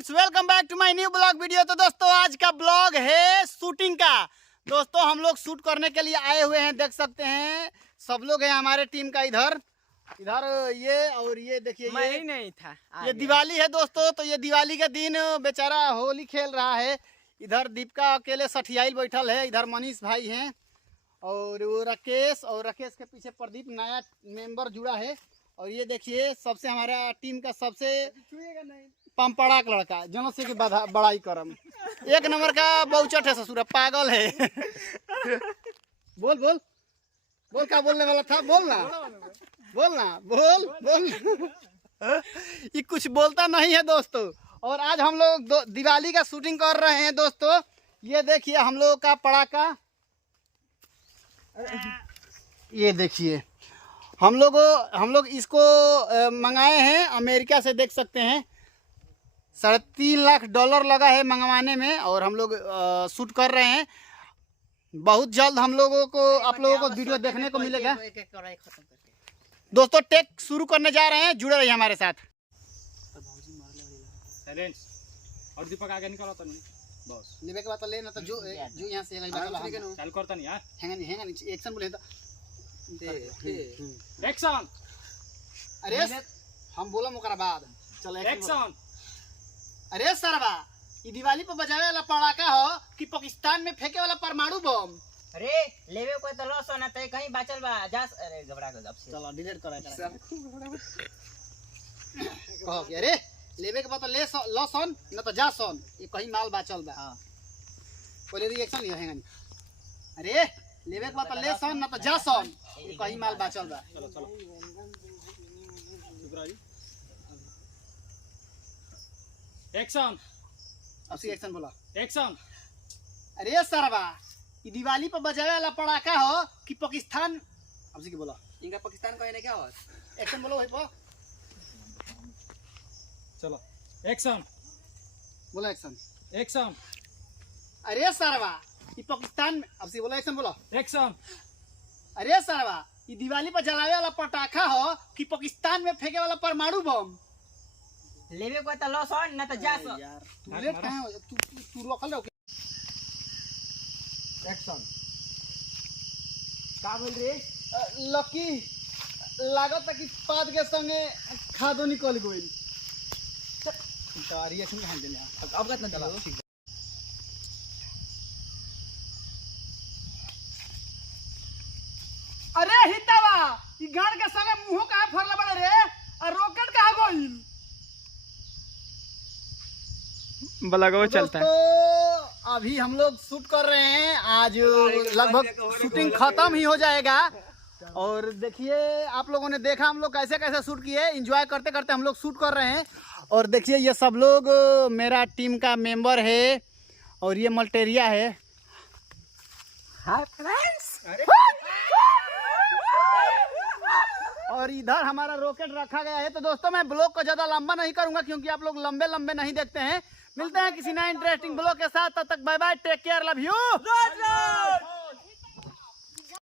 Friends, welcome back to my new blog video. तो दोस्तों आज का ब्लॉग है शूटिंग का। दोस्तों हम लोग शूट करने के लिए आए हुए हैं, देख सकते हैं सब लोग हैं हमारे टीम का। इधर ये और ये देखिए, मैं ही नहीं था। ये दिवाली है दोस्तों। तो ये दिवाली के दिन बेचारा होली खेल रहा है। इधर दीपिका अकेले सठियाई बैठल है, इधर मनीष भाई हैं और वो राकेश, और राकेश के पीछे प्रदीप नया मेंबर जुड़ा है। और ये देखिए सबसे हमारा टीम का सबसे पंपड़ाक लड़का, जनो से की बड़ाई करम, एक नंबर का बहुचट है, ससुरा पागल है। बोल बोल बोल, क्या बोलने वाला था? बोलना बोलना बोल बोल। ये कुछ बोलता नहीं है दोस्तों। और आज हम लोग दिवाली का शूटिंग कर रहे हैं दोस्तों। ये देखिए हम लोग का पड़ाका, ये देखिए हम लोग इसको मंगाए हैं अमेरिका से, देख सकते हैं। $3.5 लाख लगा है मंगवाने में, और हम लोग शूट कर रहे हैं। बहुत जल्द हम लोगों को, आप लोगों को वीडियो देखने को मिलेगा। दोस्तों टेक शुरू करने जा रहे हैं, जुड़े रहिए हमारे साथ। और दीपक आगे निकलो तो नहीं बस लेवे के बात ले ना, तो जो यहां से चालू करता नहीं यार। हैंगा एक्शन बोले तो एक्शन। अरे हम बोला मुकरा बाद चल एक्शन। अरे सरवा, ये दिवाली पर बजावे वाला पटाखा हो कि पाकिस्तान में फेंके वाला परमाणु बम? अरे लेवे कोई तो लॉस होना तय कहीं बचल बा जा। अरे घबरा गए अब से, चलो डिलीट करा कहो कि अरे लेवे के बाद ले लो सन न तो जा सन, ये कहीं माल बाचल बा। हां पहले रिएक्शन लियो हैंगा। अरे लेवे के बाद ले सन न तो जा सन, ये कहीं माल बाचल बा। चलो चलो एक्शन। अब एक्शन बोला एक्शन। अरे सरवा, ये दिवाली पर बजावे वाला पटाखा हो कि पाकिस्तान? अब से बोला इनका पाकिस्तान को है क्या हो? एक्शन बोलो भाई पा। चलो एक्शन। बोला एक्शन। एक्शन। अरे सरवा, ये पाकिस्तान में, अब से बोला एक्शन बोला एक्शन। अरे सरवा, ये दिवाली पर जलावे वाला पटाखा हो कि पाकिस्तान में फेंके वाला परमाणु बम? लेवे कोई तो लॉस हो न तो जा सो। यार तू लेट कहां हो? तू रोकल हो। एक्शन। का बोल रे? लकी लागत कि पाद के संगे खादो निकल गइल। तो रिएक्शन कहां देले? अब कितना चला? अरे हितावा, ई गाड़ के संगे मुंह कहां फरला बड़े रे? और रॉकेट कहां गइल? ब्लॉगो चलता है। तो अभी हम लोग शूट कर रहे हैं, आज लगभग शूटिंग खत्म ही हो जाएगा। और देखिए आप लोगों ने देखा हम लोग कैसे कैसे शूट किए, एंजॉय करते करते हम लोग शूट कर रहे हैं। और देखिए ये सब लोग मेरा टीम का मेंबर है, और ये मल्टेरिया है। Hi friends. और इधर हमारा रॉकेट रखा गया है। तो दोस्तों मैं ब्लॉग को ज़्यादा लंबा नहीं करूंगा, क्योंकि आप लोग लंबे लंबे नहीं देखते हैं। मिलते हैं किसी नए इंटरेस्टिंग ब्लॉग के साथ, तब तक bye bye, take care, love you.